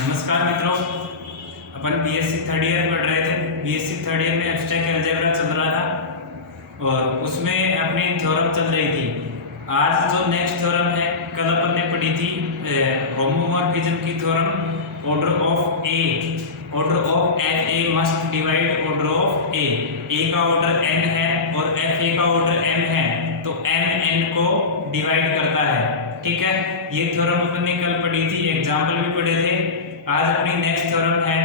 नमस्कार मित्रों, अपन BSc third year पढ़ रहे थे। बीएससी थर्ड ईयर में एब्स्ट्रैक्ट अलजेब्रा चल रहा था और उसमें अपनी थ्योरम चल रही थी। आज जो नेक्स्ट थ्योरम है, कल अपन ने पढ़ी थी होमोमॉर्फिज्म की theorem. Order of f a must divide order of a का ऑर्डर एन है और एफ ए का ऑर्डर एम है, तो एन को डिवाइड करता है। ठीक है, ये थ्योरम अपन ने कल पढ़ी थी, एग्जाम्पल भी पढ़े थे। आज अपनी नेक्स्ट थ्योरम है।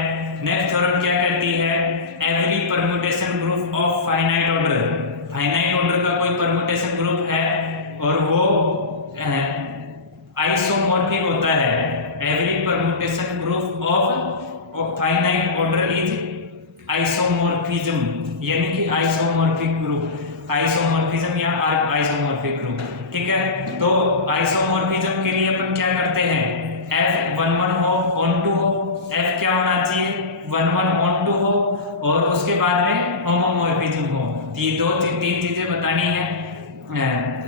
नेक्स्ट थ्योरम क्या कहती है? Every permutation group of finite order का कोई परम्यूटेशन ग्रुप है और वो आइसोमॉर्फिक होता है। Every permutation group of finite order is isomorphism, यानी कि आइसोमॉर्फिक ग्रुप, आइसोमॉर्फिज्म या आइसोमॉर्फिक ग्रुप। ठीक है, तो आइसोमॉर्फिज्म के लिए अपन क्या करते हैं? F 1 1 हो, on 2 हो। F क्या होना चाहिए? 1 1 on 2 हो और उसके बाद में होमोमॉर्फिज्म हो। ये तीन चीजें बतानी है,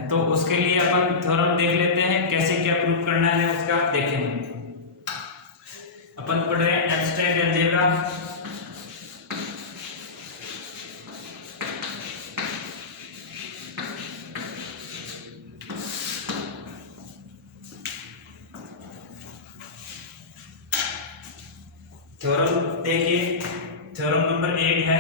तो उसके लिए अपन थ्योरम देख लेते हैं, कैसे क्या प्रूव करना है उसका देखेंगे। अपन पढ़ रहे हैं एब्स्ट्रैक्ट अलजेब्रा। थ्योरम देखिए, थ्योरम नंबर 8 है।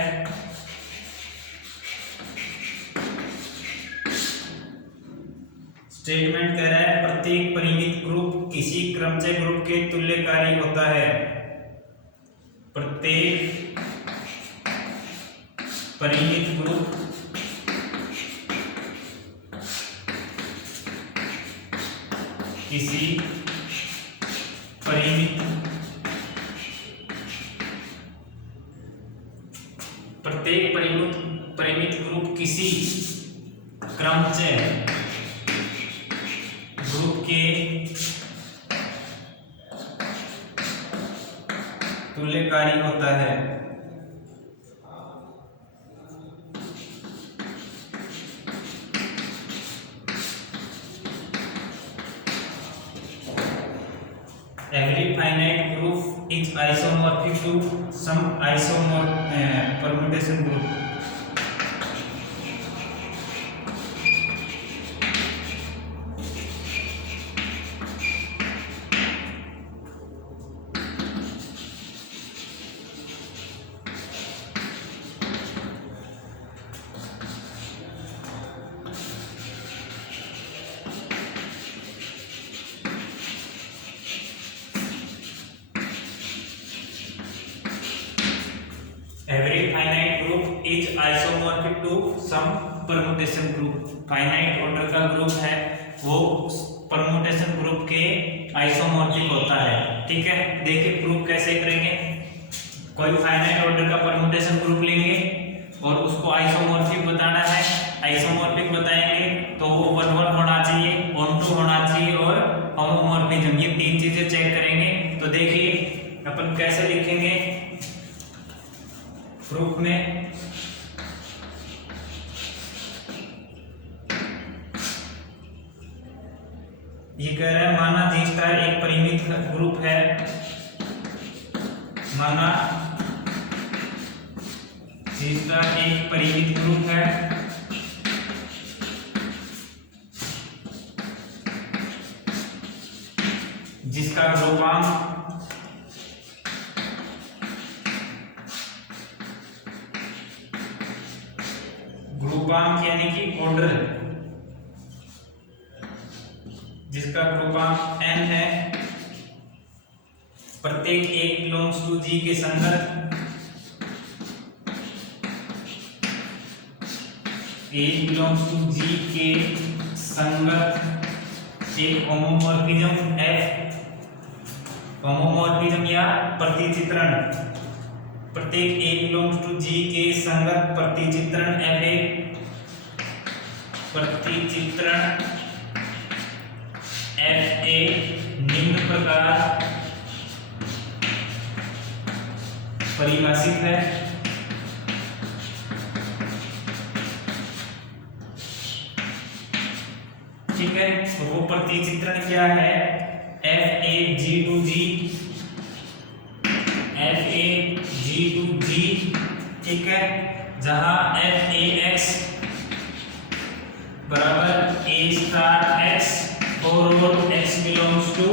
स्टेटमेंट कह रहा है प्रत्येक परिमित ग्रुप किसी क्रमचय ग्रुप के तुल्यकारी होता है। प्रत्येक परिमित ग्रुप किसी परिमित ग्रुप किसी क्रमचय ग्रुप के तुल्यकारी होता है। Every finite group is isomorphic to some permutation group. Every finite group is isomorphic to some permutation group. Finite order का ग्रुप है वो परम्यूटेशन ग्रुप के आइसोमॉर्फिक होता है। ठीक है, देखिए प्रूफ कैसे करेंगे। कोई फाइनाइट ऑर्डर का परम्यूटेशन ग्रुप लेंगे और उसको आइसोमॉर्फिक बताना है। आइसोमॉर्फिक बताएंगे तो वो 1 1 होना चाहिए, on 2 होना चाहिए और होमोमॉर्फिज्म, ये तीन चीजें चेक करेंगे। तो देखिए अपन कैसे लिखेंगे प्रूफ में। ये कह रहा है माना G स्टार एक परिमित ग्रुप है, माना G स्टार एक परिमित ग्रुप है जिसका ग्रुपांक यानी कि ऑर्डर, जिसका ग्रुपांक n है, प्रत्येक A बिलोंग्स टू G के संगत, A बिलोंग्स टू G के संगत एक होमोमॉर्फिज्म F, होमोमॉर्फिज्म या प्रतिचित्रण, प्रत्येक A बिलोंग्स टू G के संगत प्रतिचित्रण F प्रतिचित्रण Fa निम्न प्रकार परिभाषित है। ठीक है, तो वो प्रतिचित्रण क्या है? Fa G to G जहां एफ ए एक्स बराबर ए स्टार एक्स और एक्स बिलोंग्स टू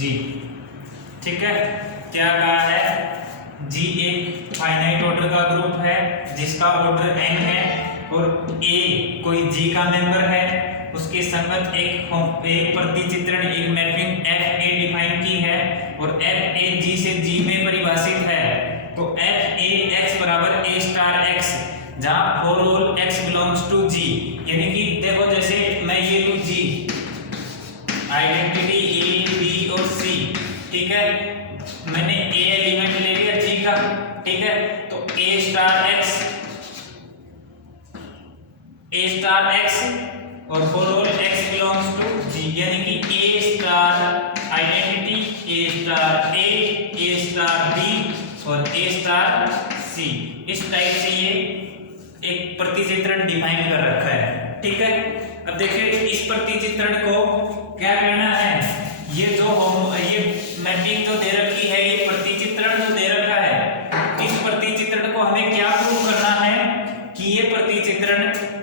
जी। ठीक है, क्या कहा है, जी एक फाइनाइट ऑर्डर का ग्रुप है जिसका ऑर्डर n है और a कोई g का मेंबर है, उसके संगत एक प्रतिचित्रण एक मैपिंग एफ ए डिफाइन की है और एफ ए जी से g में परिभाषित है। तो एफ ए एक्स बराबर ए स्टार एक्स जहां for all x belongs to G, यानी कि देखो जैसे मैं ये लूं जी आइडेंटिटी ए बी और सी, ठीक है, मैंने ए एलिमेंट ले लिया जी का, ठीक है, तो ए स्टार एक्स और for all x belongs to G, यानी कि a star identity a star B और ए स्टार सी, इस टाइप से ये एक प्रतिचित्रण डिफाइन कर रखा है। ठीक है, अब देखिए इस प्रतिचित्रण को क्या करना है, ये मैपिंग जो दे रखी है, ये प्रतिचित्रण जो दे रखा है, इस प्रतिचित्रण को हमें क्या प्रूव करना है कि ये प्रतिचित्रण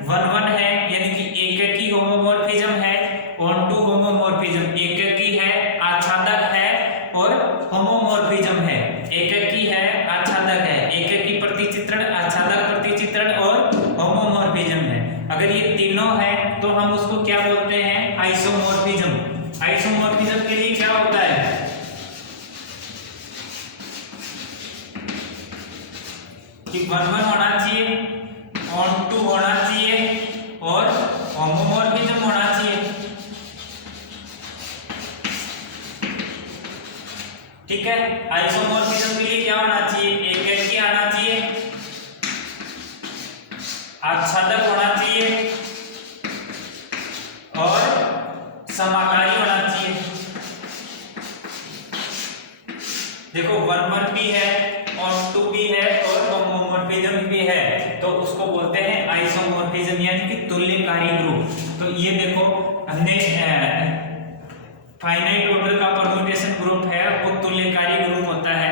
1-1 है, यानी कि एककी होमोमॉर्फिज्म है, ऑन टू होमोमॉर्फिज्म, एककी है, आच्छादक है और होमोमॉर्फिज्म है, एककी है, आच्छादक है, एककी प्रतिचित्रण, आच्छादक प्रतिचित्रण और होमोमॉर्फिज्म है। अगर ये तीनों है तो हम उसको क्या बोलते हैं, आइसोमॉर्फिज्म। आइसोमॉर्फिज्म के लिए क्या होता है कि 1-1 होना चाहिए, ऑन टू होना चाहिए और होमोमॉर्फिज्म होना चाहिए। ठीक है, आइसोमॉर्फिज्म के लिए क्या होना चाहिए, एककी आना चाहिए, आच्छादक होना चाहिए और समाकारी होना चाहिए। देखो 1-1 भी है, ऑन टू भी है और होमोमॉर्फिज्म भी है, तो उसको बोलते हैं आइसोमॉर्फिज्म, यानी कि तुल्यकारी ग्रुप। तो ये देखो हमने फाइनाइट ऑर्डर का परम्यूटेशन ग्रुप है वो तुल्यकारी ग्रुप होता है,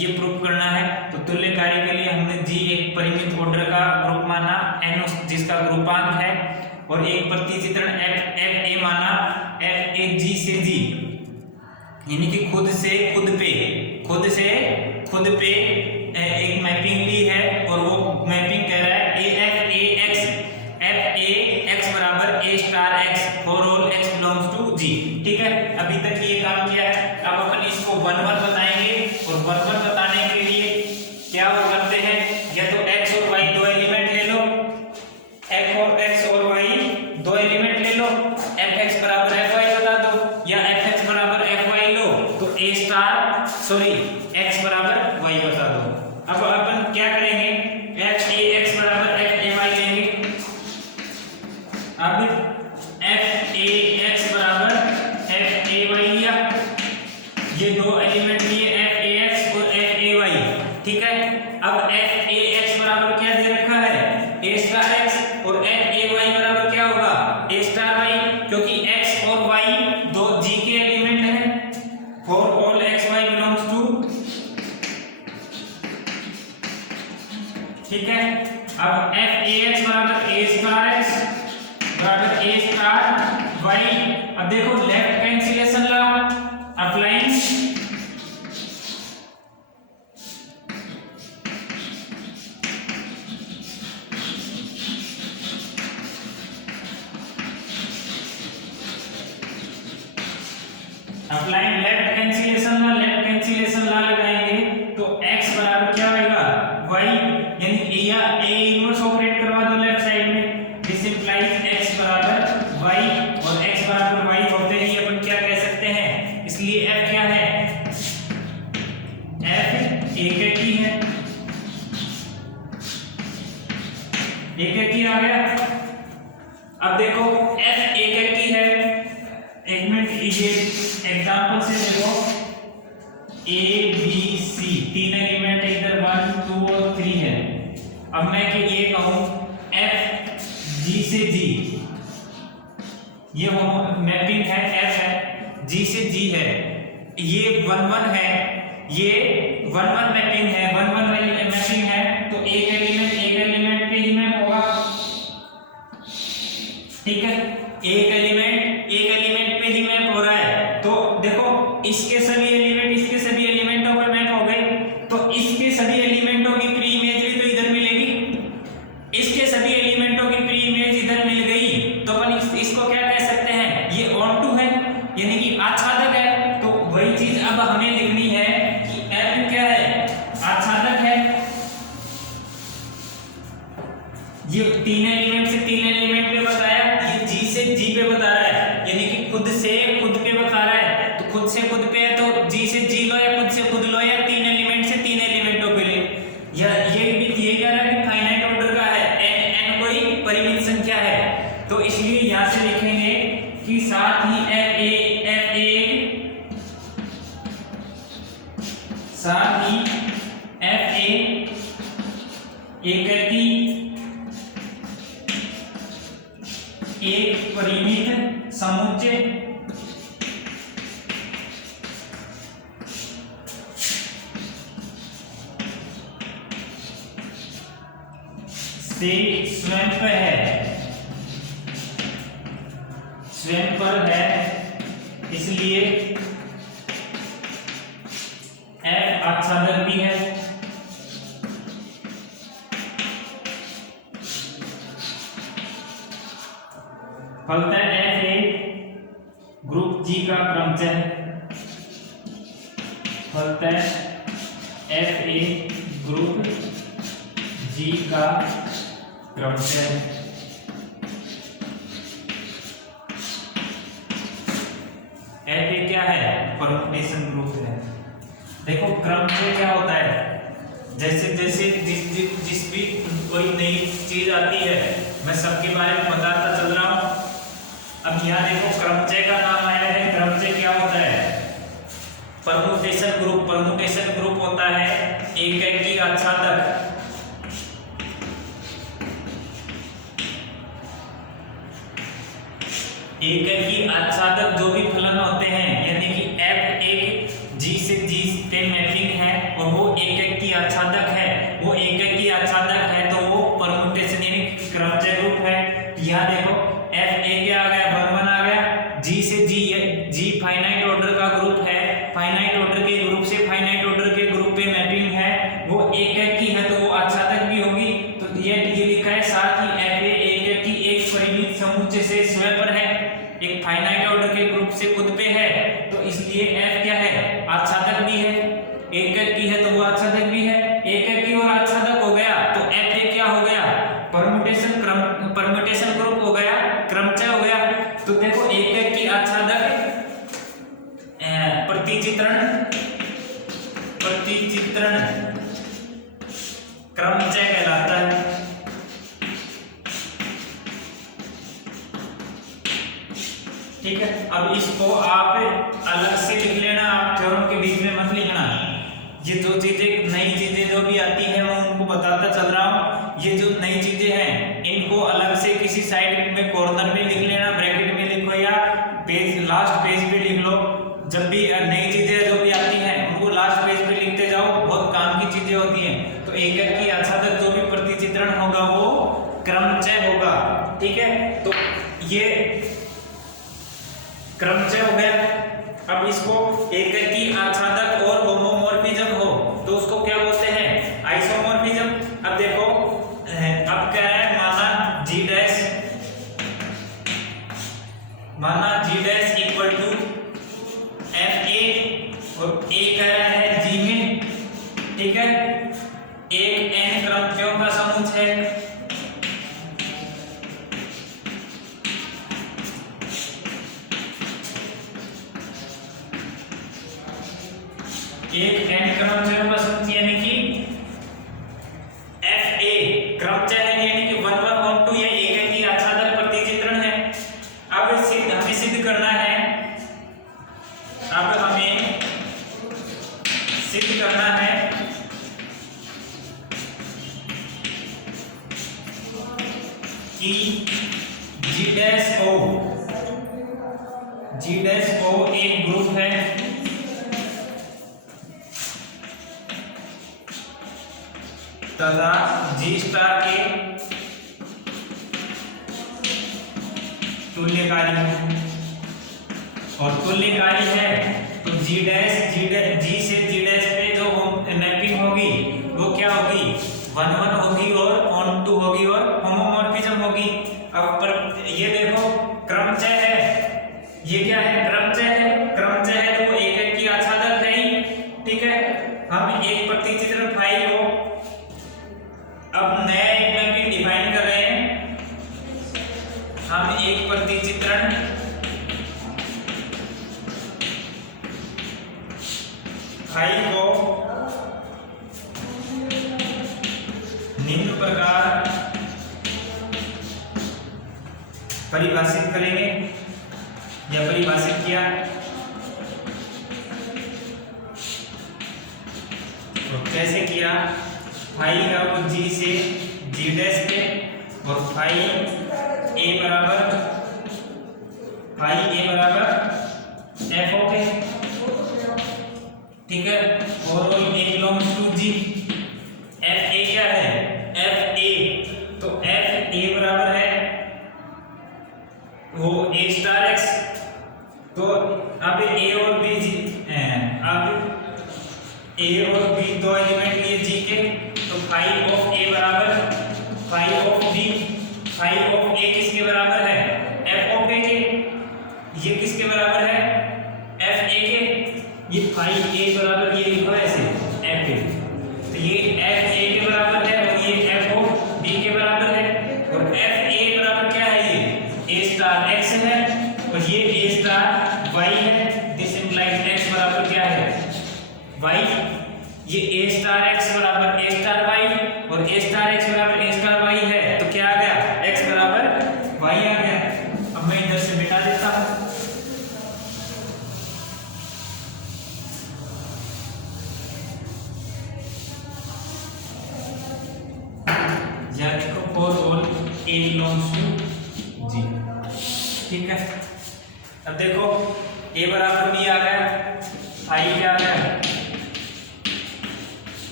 ये प्रूफ करना है। तो तुल्यकारी के लिए हमने जी एक परिमित ऑर्डर का ग्रुप माना, n जिसका ग्रुपांक है, और एक प्रतिचित्रण एफ ए माना, एफ ए जी से जी, यानी कि खुद से खुद पे एक मैपिंग ली है और वो मैपिंग कह रहा है एफ ए एक्स बराबर a star x for all x belongs to G. ठीक है, अभी तक ये काम किया है, अब अपन इसको 1-1 बताएंगे और 1-1 बताने के लिए क्या वो करते हैं, या तो x और y दो एलिमेंट ले लो, x और y दो एलिमेंट ले लो, fx बराबर fy बता दो, या fx बराबर fy लो तो x बराबर y बता दो। अब अपन क्या करेंगे, f(a)x बराबर f(a)y लेंगे। अब f(a)x बराबर f(a)y लिया, ये दो एलिमेंट लिए f(a)x और f(a)y। ठीक है, अब f(a)x बराबर क्या दे रखा है, a स्टार x, और f(a)y बराबर क्या होगा, a स्टार y, क्योंकि x और y दो g के एलिमेंट हैं, for all x y belongs to. ठीक है, अब f(a)x बराबर a स्टार x बराबर a स्टार y। अब देखो left cancellation law applying, applying left cancellation law लगाएंगे तो x बराबर क्या होगा, y, यानी या a इनवर्स ऑपरेट करवा दो लेफ्ट साइड में, दिस इंप्लाइज x बराबर y, और x बराबर y होते ही अपन क्या कह सकते हैं, इसलिए f क्या है, f एककी है, एककी आ गया। अब देखो f एककी है, एक मिनट ये एग्जांपल से देखो, a b c तीन एलिमेंट इधर 1 2 और 3 है। अब मैं कि ये कहूं f g से g, ये मैपिंग है f है, g से g है, ये 1-1 है, ये 1-1 मैपिंग है, 1-1 मैपिंग है, तो एक एलिमेंट पे ही मैप होगा। ठीक है, एक एलिमेंट पे ही मैप हो रहा है। तो देखो इसके सभी एलिमेंटों पे मैप हो गए, तो इसके सभी एलिमेंटों की प्री इमेज भी तो इधर मिलेगी, इसके सभी एलिमेंटों की प्री इमेज इधर मिल गई, तो अपन इसको क्या कह सकते हैं, ये ऑन टू है, यानी कि आच्छादक है। तो वही चीज अब हमें लिखनी है कि F क्या है, आच्छादक है। ये 3 एलिमेंट से 3 एलिमेंट पे बताया, ये G से G पे बता रहा है, यानी कि खुद से खुद पे बता रहा है। तो खुद से खुद पे है तो G से G लो या खुद से खुद लो या 3 एलिमेंट से 3 एलिमेंटों पे ले। या ये भी दिए जा रहा है कि फाइनाइट ऑर्डर का है, n कोई परिमित संख्या है, तो इसलिए यहां से लिखेंगे कि साथ ही F1 एक परिमित समुच्चय से स्वयं पर है, इसलिए F आच्छादक भी है। फलतः F ग्रुप G का क्रमचय है, फलतः F ग्रुप G का क्रमचय है। F क्या है, परमुटेशन ग्रुप है। देखो क्रमचय क्या होता है, जैसे जैसे जिस भी कोई नई चीज आती है मैं सबके बारे में बताता चल रहा हूं। अब यहाँ देखो क्रमचय का नाम आया है, क्रमचय क्या होता है, परमुटेशन ग्रुप होता है एकाकी आच्छादक, एकाकी आच्छादक जो भी फलन होते हैं, यानी कि F एक G से G पे मैपिंग है और वो एकाकी आच्छादक है, तो वो परमुटेशन यानी क्रमचय ग्रुप है। यहाँ देखो F क्या आ गया, 1-1 आ गया, G से G फाइनाइट ऑर्डर का ग्रुप है, फाइनाइट ऑर्डर के ग्रुप से फाइनाइट ऑर्डर के ग्रुप पे मैपिंग है, वो एकाकी है तो वो आच्छादक भी होगी। तो ये लिखा है साथ ही F एकाकी एक परिमित समुच्चय से स्वयं पर है, एक फाइनाइट ऑर्डर के ग्रुप से खुद पे है, तो इसलिए F क्या है, आच्छादक भी है, एकाकी है तो वो आच्छादक भी है। एकाकी और आच्छादक हो गया तो F क्या हो गया, परम्यूटेशन ग्रुप हो गया, क्रमचय हो गया। तो देखो एकाकी आच्छादक प्रतिचित्रण क्रमचय कहलाता है। ठीक है, अब इसको आप अलग से लिख लेना, आप थ्योरम के बीच में मत लिखना। ये जो चीजें नई चीजें जो भी आती है मैं उनको बताता चल रहा हूँ। ये जो नई चीजें हैं इनको अलग से किसी साइड में कॉर्नर में लिख लेना, ब्रैकेट में लिखो या लास्ट पेज पे लिख लो। जब भी नई चीजें जो भी आती हैं उनको लास्ट पेज पे लिखते जाओ, बहुत काम की चीजें होती हैं। तो एकाकी आच्छादक जो भी प्रतिचित्रण होगा वो क्रमचय होगा। ठीक है, तो ये क्रमचय हो गया। अब इसको एकाकी आच्छादक और होमोमॉर्फिज्म हो तो उसको क्या बोलते हैं, आइसोमॉर्फिज्म। अब देखो अब क्या है, माना G dash equal to FA और A कह रहा है G में। ठीक है, एक n क्रमचयों का समूह है, एक n क्रमचयों का समूह, यानी कि FA क्रमचय है, यानी कि 1-1 1-2 ये एकाकी आच्छादक प्रतिचित्रण है। अब हमें सिद्ध करना है, कि G डैश O एक ग्रुप है तथा जी स्टार के तुल्यकारी है। और तुल्यकारी है तो जी से जी डैश पे जो मैपिंग होगी वो क्या होगी, 1 1 होगी और ऑन टू होगी और होमोमॉर्फिज्म होगी। अब पर ये देखो क्रमचय है, ये क्या है, क्रमचय है। क्रमचय है तो वो एक एक की आच्छादक है ही, ठीक है। हम एक प्रतिचित्रण फाई को अब नया एक मैपिंग डिफाइन कर रहे हैं। हम एक प्रतिचित्रण फाई को निम्न प्रकार परिभाषित करेंगे या परिभाषित किया। तो कैसे किया, फाई है वो जी से जी डैश पे और फाई ए बराबर एफ ओ पे, ठीक है। और a belongs to G, f a क्या है, एफ ए, तो एफ ए बराबर है वो ए स्टार एक्स। तो अब ए और बी जी, अब ए और बी दो एलिमेंट लिए जी के, तो फाई ऑफ ए बराबर phi of b. Phi of a किसके बराबर है, एफ ऑफ ए के। ये किसके बराबर है, एफ ए के। ये फाई ए बराबर ये लिखो ऐसे एफ ए, तो ये एफ ए के बराबर है और ये एफ ऑफ बी के बराबर है। और एफ ए बराबर क्या है, ये ए स्टार एक्स है और ये ए स्टार वाई है। दिस इंप्लाइज एक्स बराबर क्या है, वाई। ये ए स्टार एक्स बराबर ए स्टार वाई और ए स्टार एक्स बराबर ए स्टार वाई है, तो क्या आ गया, एक्स बराबर वाई आ गया। अब मैं इधर से मिटा देता हूं। या देखो for all a belongs to G, ठीक है। अब देखो ए बराबर बी आ गया, फाई क्या आ गया,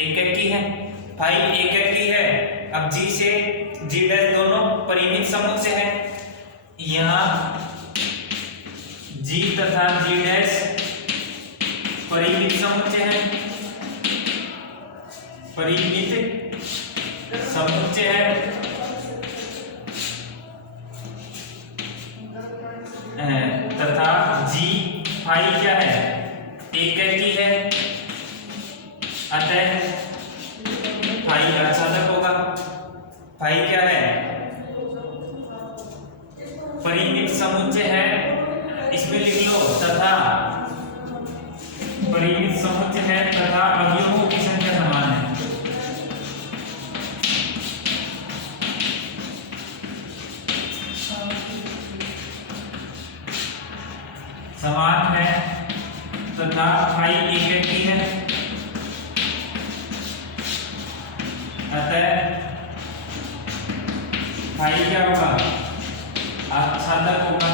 एक एक की है, फाई एक एक की है। अब जी से जी डैश दोनों परिमित समुच्चय है। यहाँ जी तथा जी डैश परिमित समुच्चय है, परिमित समुच्चय है। तथा जी फाई क्या है, एक एक की है, अतः फाई आच्छादक होगा। फाई क्या है, परिमित समुच्चय है, इसमें लिख लो, तथा परिमित समुच्चय है तथा अवयवों की संख्या समान है। समान है तथा फाई एक एक की है, अतः फाई क्या होगा, आच्छादक होगा।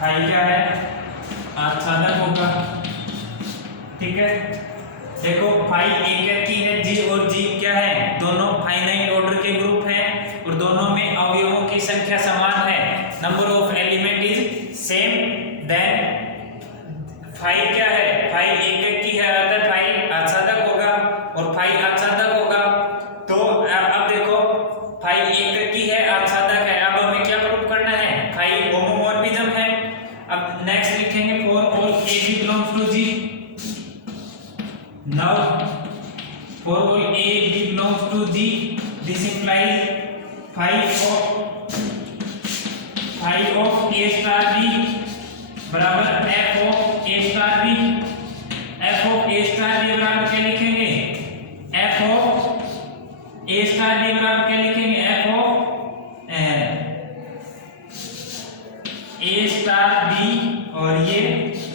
फाई क्या है, आच्छादक होगा, ठीक है। देखो फाई एक एक की है, जी और जी क्या है, दोनों फाइनाइट ऑर्डर के ग्रुप हैं और दोनों में अवयवों की संख्या समान है। Number of element is same, then phi क्या है, फाई एक एक की है, अतः फाई आच्छादक होगा और फाई आच्छादक होगा। तो अब देखो फाई एक एक की है, आच्छादक है, अब हमें क्या प्रूव करना है, फाई होमोमॉर्फिज्म है। अब नेक्स्ट लिखेंगे for all a b belongs to G. Now for all a b belongs to G, this implies phi of A star B बराबर f of A star b. F of A star B बराबर क्या लिखेंगे, f of A star B बराबर क्या लिखेंगे, f of A star B और ये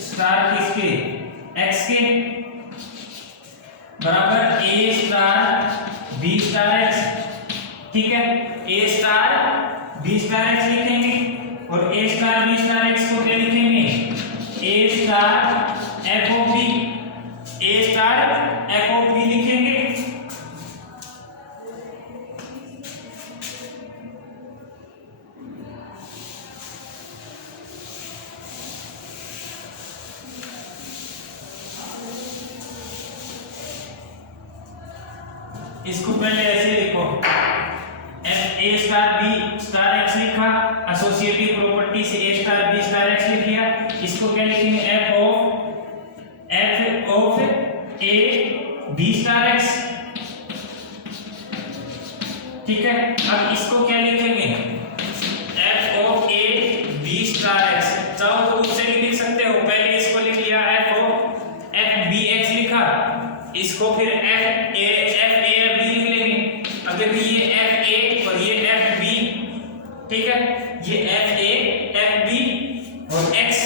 star किसके, एक्स के, बराबर a star B star x, ठीक है। A star B star x लिखेंगे और a star B star x को क्या लिखेंगे, a star f of b, a star f of b लिखेंगे। इसको पहले ऐसे लिखो, f a star B star x लिखा, एसोसिएटिव प्रॉपर्टी से a star B star x लिख लिया। इसको क्या लिखेंगे, f of a B star x, ठीक है। अब इसको क्या लिखेंगे, f of a B star x. चाहो तो उससे भी लिख सकते हो, पहले इसको लिख लिया एफ बी एक्स लिखा, इसको फिर एफ ए बी लिख लेंगे। अब देखिए ये एफ ए और ये एफ बी, ठीक है, ये एफ ए एफ बी और एक्स,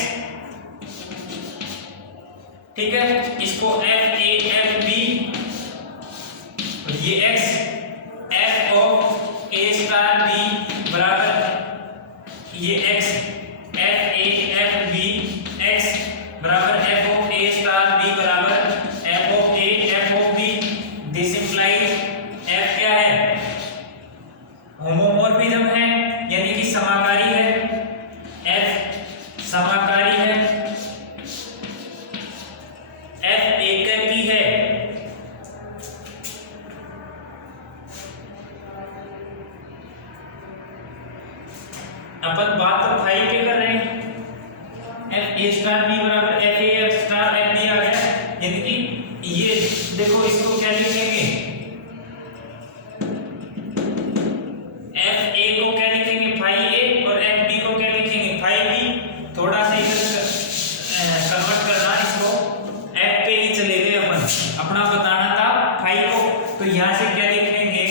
ठीक है। इसको एफ ए एफ बी और ये x, f of A star B बराबर ये x, f a f b x बराबर f of A star B बराबर f of a f of b. This implies f क्या है, होमोमॉर्फिज्म है, यानी कि समाकारी है, एफ समाकारी है, एफ एकाकी है। अपन बात तो फाइव पे कर रहे हैं, एफ ए स्टार बी बराबर F a star f b आ गया, यानी कि ये देखो इसको क्या लिखेंगे, एफ ए को क्या लिखेंगे फाइव ए और एफ बी को क्या लिखेंगे फाइव बी। थोड़ा सा इधर कन्वर्ट करना, इसको एफ पे ही चले गए अपन, अपना बताना था फाइव को, तो यहाँ से क्या लिखेंगे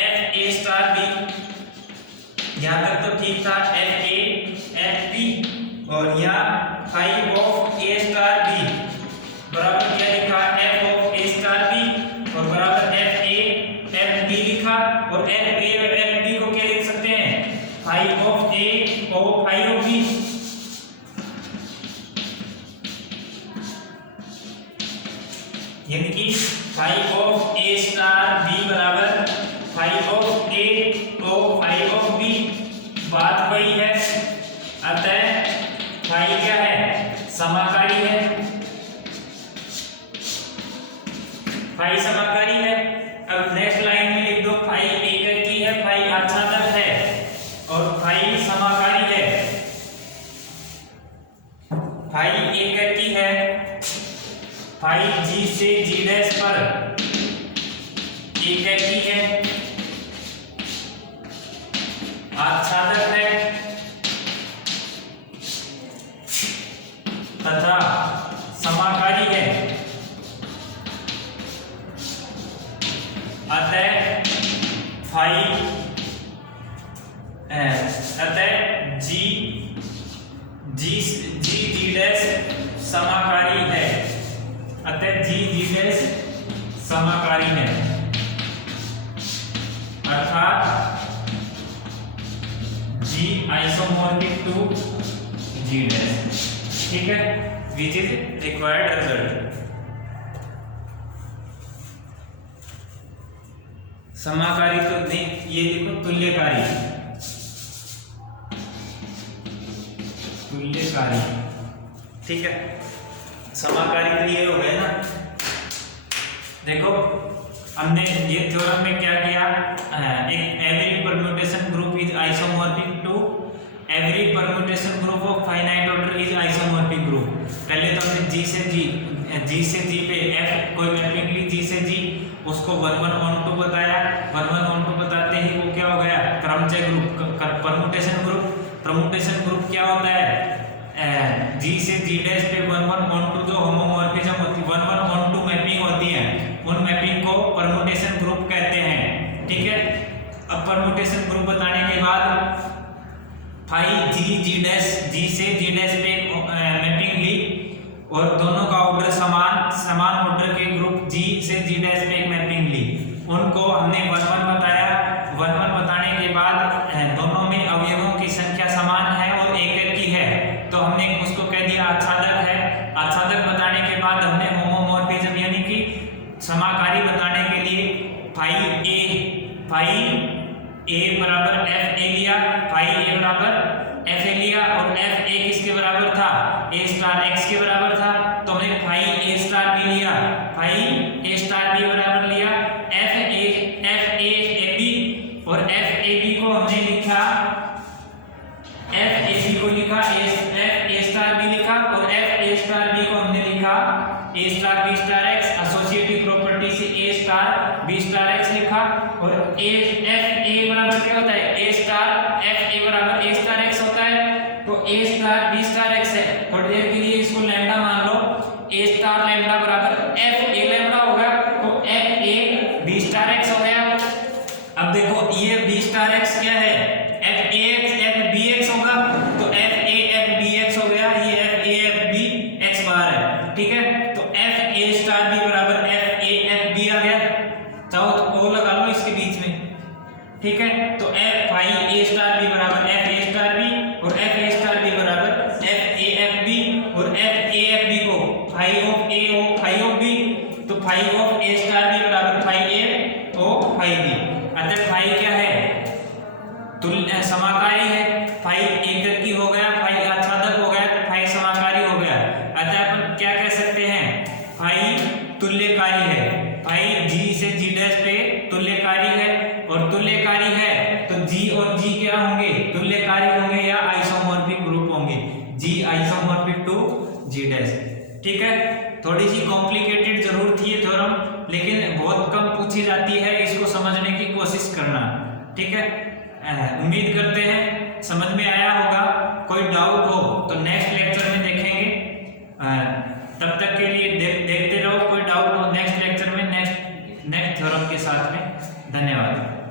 एफ ए स्टार बी, यहाँ तक तो ठीक था, एफ ए एफ बी, और यहाँ five of A star B बराबर क्या लिखा, F of A star B और बराबर एफ ए एफ बी लिखा, और एफ ए और एफ बी को क्या लिख सकते हैं, फाइव ऑफ ए और फाइव ऑफ बी। यानी कि five of A star B बराबर फाइव ऑफ ए और फाइव ऑफ बी, बात वही है। अतः फाइव क्या है, समाकारी है, फाइव समाकारी है। अब नेक्स्ट लाइन में लिख दो, फाइव एकाकी है, फाइव आच्छादक है और फाइव समाकारी है। फाइव एकाकी है, फाइव जी से जी डैश पर एकाकी है, आच्छादक है तथा समाकारी है। अतः जी डैश समाकारी है, अतः जी डैश समाकारी है, अर्थात जी आइसोमॉर्फिक टू जी डैश, ठीक है, विच इज रिक्वायर्ड रिजल्ट। समाकारी तो नहीं, ये देखो तुल्यकारी, तुल्यकारी, ठीक है, समाकारी तो ये हो गया ना। देखो हमने ये थ्योरम में क्या किया, एक every permutation group is isomorphic to every permutation group of finite order is isomorphic group. पहले तो हमने जी से जी पे एफ कोई मैपिंग ली, जी से जी उसको 1 1 on 2 बताया, 1 1 on 2 बताते ही वो क्या हो गया, क्रमचय group, permutation group. Permutation group क्या होता है, जी से जी डैश पे 1 1 on 2 जो होमोमॉर्फिज्म होती है, 1 1 on 2 मैपिंग होती है, उन मैपिंग को परम्यूटेशन ग्रुप कहते हैं, ठीक है। अब परम्यूटेशन ग्रुप बताने के बाद फाइव जी से जी डैश पे मैपिंग ली और दोनों का ऑर्डर समान ऑर्डर के ग्रुप जी से जी डैश पे एक मैपिंग ली, उनको हमने 1 1 बताया। 1 1 बताने के बाद दोनों में अवयवों की संख्या समान है और एक की है, तो हमने उसको कह दिया आच्छादक है। आच्छादक बताने के बाद हमने होमोमॉर्फिज्म यानी कि समाकारी बताने के लिए फाइव ए बराबर एफ ए लिया, फाइव ए बराबर एफ ए लिया, और एफ ए किसके बराबर था, ए स्टार एक्स के बराबर था, तो हमने फाइव ए स्टार बी लिया, फाइव ए स्टार बी बराबर लिया लिखा एफ ए स्टार बी लिखा, और एफ ए स्टार बी को हमने लिखा a star B star x, associative property से a star B star x लिखा, और ए एफ ए बराबर क्या होता है, ए स्टार एफ ए बराबर ए स्टार एक्स होता है। तो ए स्टार बी स्टार एक्स है, थोड़ी देर के लिए इसको लैम्डा मान लो, ए स्टार लैम्डा बराबर एफ ए लैम्डा होगा, तो F A B star X हो गया। अब देखो ये बी स्टार एक्स क्या है, f a x f b x होगा, तो F a f b x हो गया, ये f a f b x बार है, ठीक है। तो एफ ए स्टार बी बराबर एफ ए एफ बी आ गया, चाहो तो ओ लगा लो इसके बीच में, ठीक है। तो f phi a star B बराबर एफ ए स्टार बी, और एफ ए स्टार बी बराबर एफ ए एफ बी, और एफ ए एफ बी को phi of a o phi of b, तो phi of A star B बराबर phi a o phi b. अतः phi क्या है, तुल्य समाकारी है, फाई एककी हो गया, फाई आच्छादक हो गया, फाई समाकारी हो गया। अतः अपन क्या कह सकते हैं, फाई तुल्यकारी है, फाई जी से जी डैश पे तुल्यकारी है, और तुल्यकारी है तो जी और जी क्या होंगे, तुल्यकारी होंगे या आइसोमॉर्फिक ग्रुप होंगे, जी आइसोमॉर्फिक टू जी डैश, ठीक है। थोड़ी सी कॉम्प्लिकेटेड जरूर थी ये थ्योरम, लेकिन बहुत कम पूछी जाती है, इसको समझने की कोशिश करना, ठीक है। उम्मीद करते हैं समझ में आया होगा। कोई डाउट हो तो नेक्स्ट लेक्चर में देखेंगे, तब तक के लिए देखते रहो। कोई डाउट हो नेक्स्ट लेक्चर में नेक्स्ट थ्योरम के साथ में। धन्यवाद।